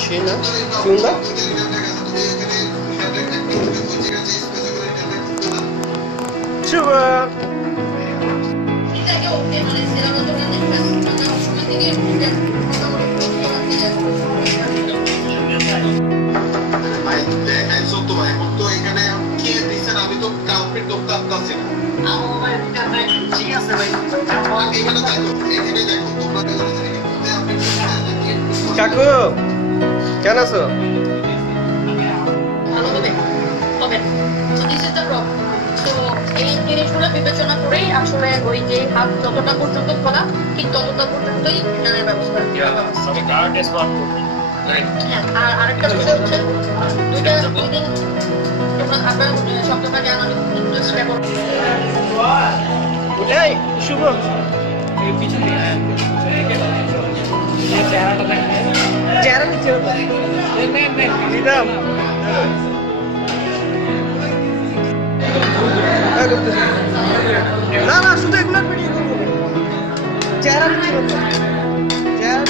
Sheena, Shunda. Sugar. কাকু কেন আছো? ভালো হবে হবে তো দিস ইজ দ্য প্রবলেম। তো এই জিনিসগুলো বিবেচনা করেই আসলে ওই যে হাত যতটা পর্যন্ত খোলা ঠিক ততটা পর্যন্তই রিটার্নের ব্যবস্থা। হ্যাঁ, আর আরেকটা বিষয় হচ্ছে দুইটা দিন তোমরা আপনার শব্দটা জানানো চেষ্টা করো। এই শুভ চেহারা নিচ্ছে নিতাম না না শুধু এগুলো ভিডিও করবো চেহারা নিচ্ছে চেহারা